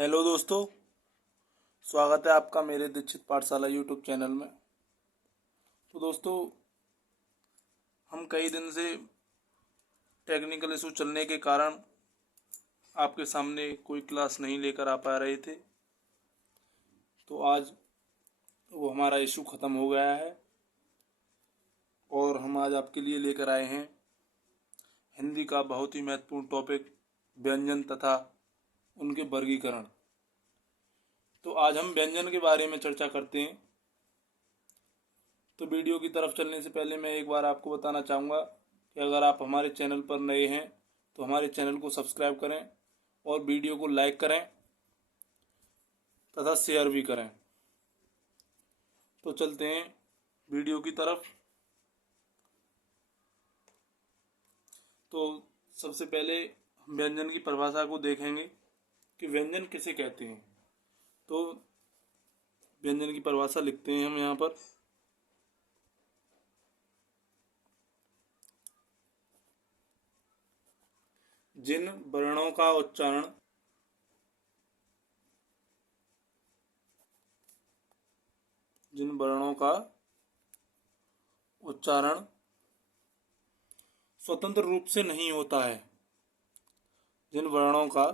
Hello दोस्तों, स्वागत है आपका मेरे दीक्षित पाठशाला यूट्यूब चैनल में। तो दोस्तों, हम कई दिन से टेक्निकल इशू चलने के कारण आपके सामने कोई क्लास नहीं लेकर आ पा रहे थे। तो आज वो हमारा इशू ख़त्म हो गया है और हम आज आपके लिए लेकर आए हैं हिंदी का बहुत ही महत्वपूर्ण टॉपिक व्यंजन तथा उनके वर्गीकरण। तो आज हम व्यंजन के बारे में चर्चा करते हैं। तो वीडियो की तरफ चलने से पहले मैं एक बार आपको बताना चाहूँगा कि अगर आप हमारे चैनल पर नए हैं तो हमारे चैनल को सब्सक्राइब करें और वीडियो को लाइक करें तथा शेयर भी करें। तो चलते हैं वीडियो की तरफ। तो सबसे पहले हम व्यंजन की परिभाषा को देखेंगे कि व्यंजन किसे कहते हैं। तो व्यंजन की परिभाषा लिखते हैं हम यहाँ पर। जिन वर्णों का उच्चारण स्वतंत्र रूप से नहीं होता है। जिन वर्णों का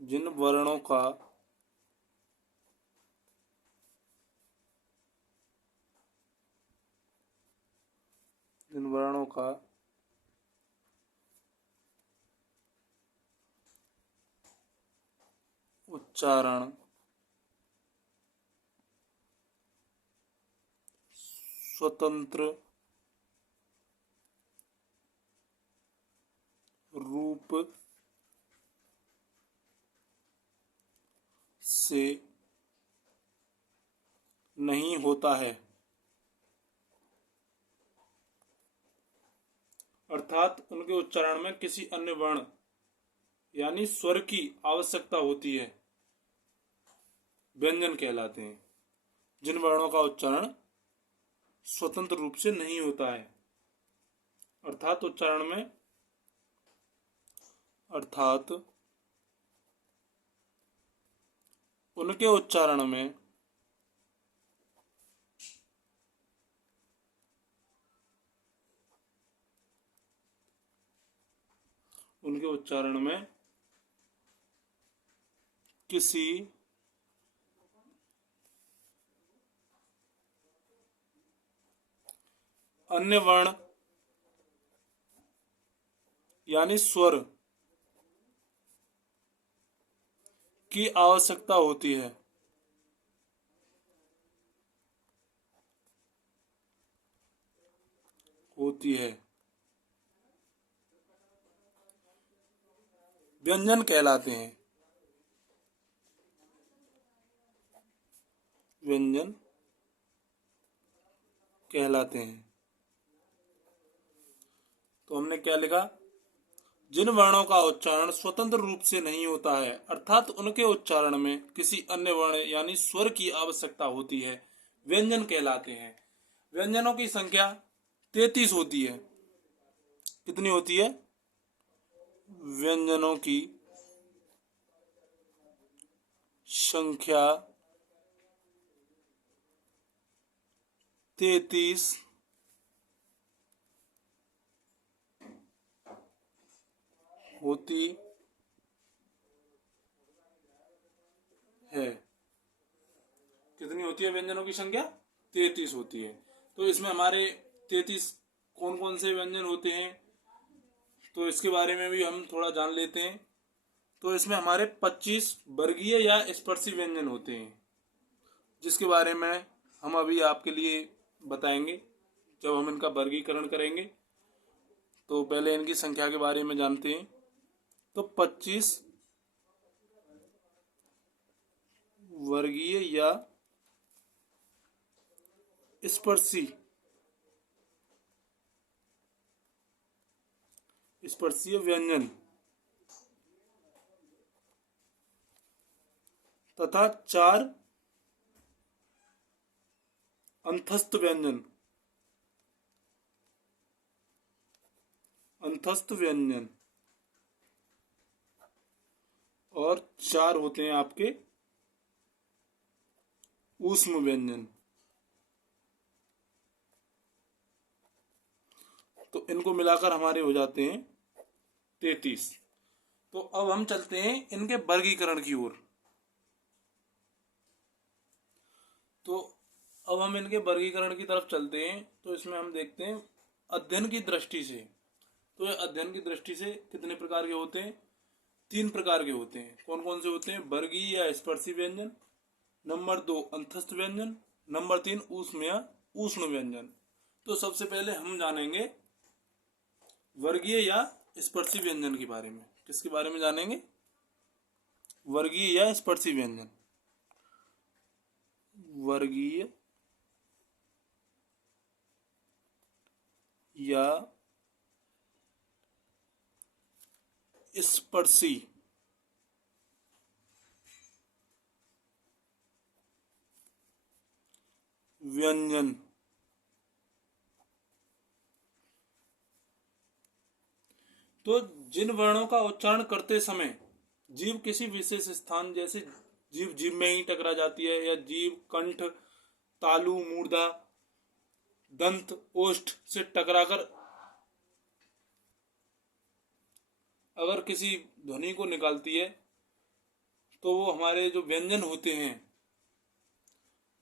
जिन वर्णों का जिन वर्णों का उच्चारण स्वतंत्र रूप से नहीं होता है, अर्थात उनके उच्चारण में किसी अन्य वर्ण यानी स्वर की आवश्यकता होती है, व्यंजन कहलाते हैं। जिन वर्णों का उच्चारण स्वतंत्र रूप से नहीं होता है, अर्थात उनके उच्चारण में किसी अन्य वर्ण यानी स्वर की आवश्यकता होती है। व्यंजन कहलाते हैं। तो हमने क्या लिखा? जिन वर्णों का उच्चारण स्वतंत्र रूप से नहीं होता है, अर्थात उनके उच्चारण में किसी अन्य वर्ण यानी स्वर की आवश्यकता होती है, व्यंजन कहलाते हैं। व्यंजनों की संख्या 33 होती है। कितनी होती है? व्यंजनों की संख्या 33 होती है। कितनी होती है व्यंजनों की संख्या? 33 होती है। तो इसमें हमारे 33 कौन कौन से व्यंजन होते हैं, तो इसके बारे में भी हम थोड़ा जान लेते हैं। तो इसमें हमारे 25 वर्गीय या स्पर्शी व्यंजन होते हैं, जिसके बारे में हम अभी आपके लिए बताएंगे जब हम इनका वर्गीकरण करेंगे। तो पहले इनकी संख्या के बारे में जानते हैं। तो 25 वर्गीय या स्पर्शीय व्यंजन तथा 4 अंतस्थ व्यंजन अंतस्थ व्यंजन और 4 होते हैं आपके ऊष्म व्यंजन। तो इनको मिलाकर हमारे हो जाते हैं 33। तो अब हम चलते हैं इनके वर्गीकरण की ओर। तो अब हम इनके वर्गीकरण की तरफ चलते हैं। तो इसमें हम देखते हैं अध्ययन की दृष्टि से। तो ये अध्ययन की दृष्टि से कितने प्रकार के होते हैं? 3 प्रकार के होते हैं। कौन कौन से होते हैं? वर्गीय या स्पर्शी व्यंजन, नंबर 2 अंतस्थ व्यंजन, नंबर 3 ऊष्म या उष्ण व्यंजन। तो सबसे पहले हम जानेंगे वर्गीय या स्पर्शी व्यंजन के बारे में। किसके बारे में जानेंगे? वर्गीय या स्पर्शी व्यंजन। वर्गीय या स्पर्शी व्यंजन। तो जिन वर्णों का उच्चारण करते समय जीभ किसी विशेष स्थान, जैसे जीभ जीभ में ही टकरा जाती है, या जीभ कंठ, तालु, मूर्धा, दंत, ओष्ठ से टकराकर अगर किसी ध्वनि को निकालती है, तो वो हमारे जो व्यंजन होते हैं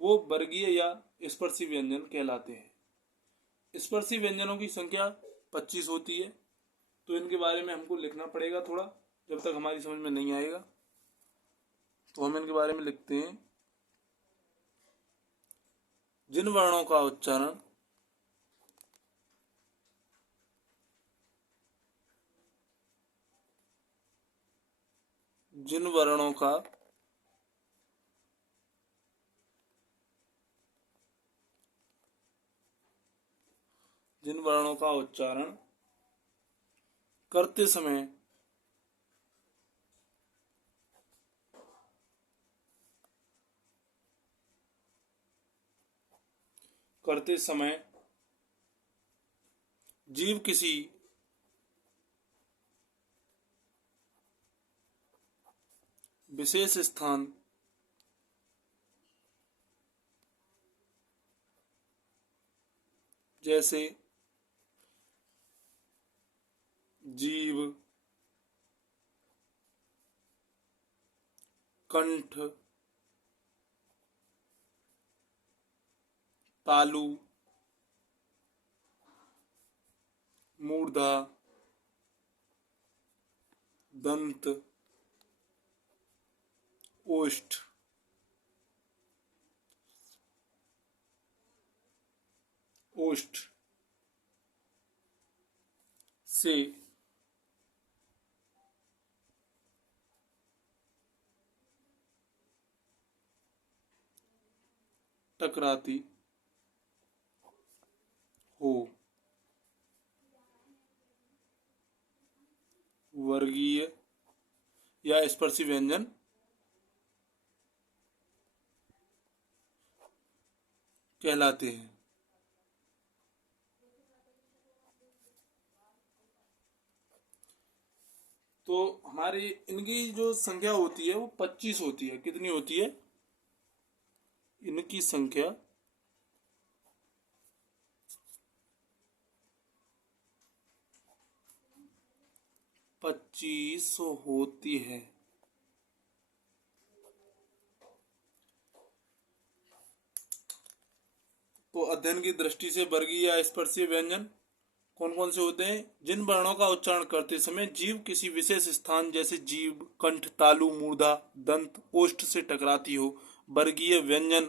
वो वर्गीय या स्पर्शी व्यंजन कहलाते हैं। स्पर्शी व्यंजनों की संख्या 25 होती है। तो इनके बारे में हमको लिखना पड़ेगा थोड़ा, जब तक हमारी समझ में नहीं आएगा। तो हम इनके बारे में लिखते हैं। जिन वर्णों का उच्चारण जिन वर्णों का जिन वर्णों का उच्चारण करते समय जीव किसी विशेष स्थान, जैसे जीव, कंठ, तालु, मूर्धा, दंत, ओष्ठ से टकराती हो। वर्गीय या स्पर्शी व्यंजन कहलाते हैं। तो हमारी इनकी जो संख्या होती है वो 25 होती है। कितनी होती है? इनकी संख्या 25 होती है। तो अध्ययन की दृष्टि से वर्गीय या स्पर्शीय व्यंजन कौन कौन से होते हैं? जिन वर्णों का उच्चारण करते समय जीभ किसी विशेष स्थान, जैसे जीभ, कंठ, तालु, मूर्धा, दंत, ओष्ठ से टकराती हो, वर्गीय व्यंजन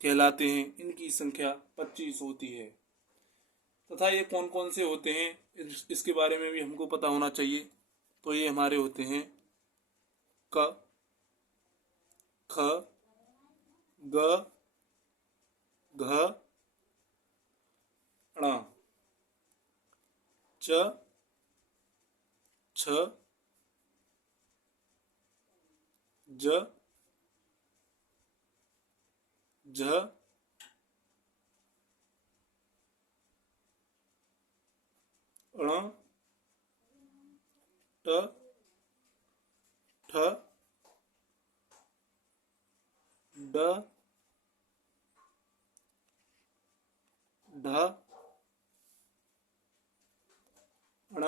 कहलाते हैं। इनकी संख्या 25 होती है। तथा ये कौन कौन से होते हैं इसके बारे में भी हमको पता होना चाहिए। तो ये हमारे होते हैं क, ख, ग, घ, ण, च, छ, ज, झ, ण ट ठ ड ढ ण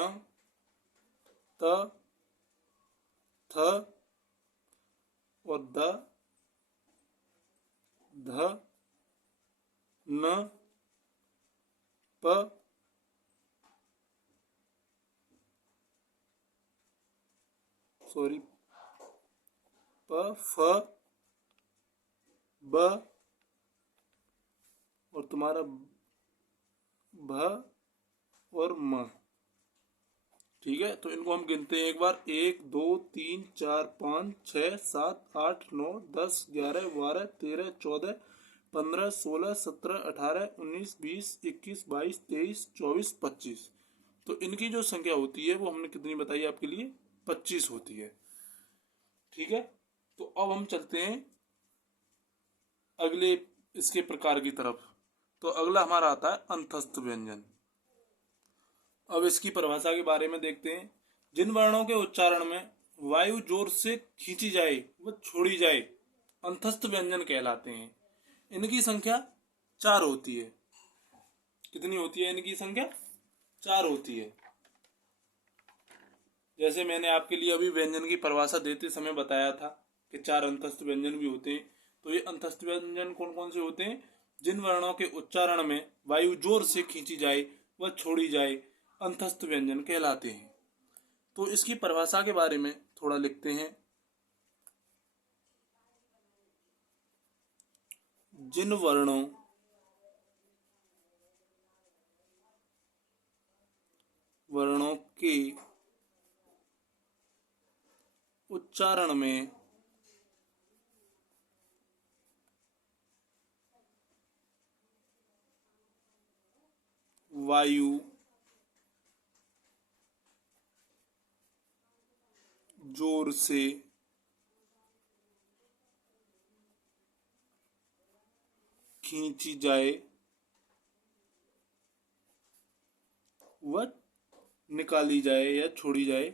त थ और द ध न प प फ ब और तुम्हारा भ और म। ठीक है, तो इनको हम गिनते हैं एक बार। 1 2 3 4 5 6 7 8 9 10 11 12 13 14 15 16 17 18 19 20 21 22 23 24 25। तो इनकी जो संख्या होती है वो हमने कितनी बताई आपके लिए? 25 होती है। ठीक है, तो अब हम चलते हैं अगले इसके प्रकार की तरफ। तो अगला हमारा आता है अंतस्थ व्यंजन। अब इसकी परिभाषा के बारे में देखते हैं। जिन वर्णों के उच्चारण में वायु जोर से खींची जाए व छोड़ी जाए अंतस्थ व्यंजन कहलाते हैं। इनकी संख्या 4 होती है। कितनी होती है इनकी संख्या? 4 होती है। जैसे मैंने आपके लिए अभी व्यंजन की परिभाषा देते समय बताया था कि 4 अंतस्थ व्यंजन भी होते हैं। तो ये अंतस्थ व्यंजन कौन कौन से होते हैं? जिन वर्णों के उच्चारण में वायु जोर से खींची जाए व छोड़ी जाए अंतस्थ व्यंजन कहलाते हैं। तो इसकी परिभाषा के बारे में थोड़ा लिखते हैं। जिन वर्णों के उच्चारण में वायु जोर से खींची जाए व निकाली जाए या छोड़ी जाए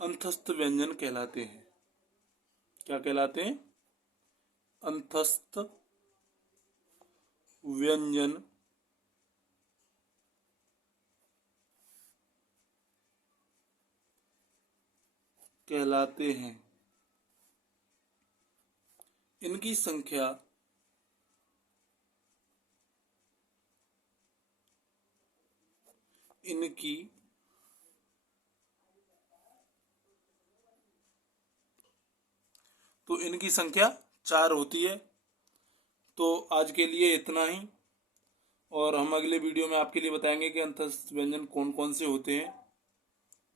अंतस्थ व्यंजन कहलाते हैं। क्या कहलाते हैं? अंतस्थ व्यंजन कहलाते हैं। इनकी संख्या इनकी संख्या 4 होती है। तो आज के लिए इतना ही, और हम अगले वीडियो में आपके लिए बताएंगे कि अंतस्थ व्यंजन कौन कौन से होते हैं।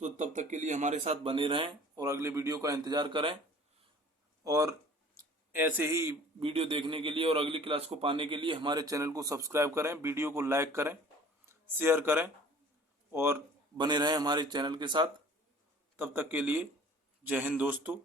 तो तब तक के लिए हमारे साथ बने रहें और अगले वीडियो का इंतजार करें। और ऐसे ही वीडियो देखने के लिए और अगली क्लास को पाने के लिए हमारे चैनल को सब्सक्राइब करें, वीडियो को लाइक करें, शेयर करें और बने रहें हमारे चैनल के साथ। तब तक के लिए जय हिंद दोस्तों।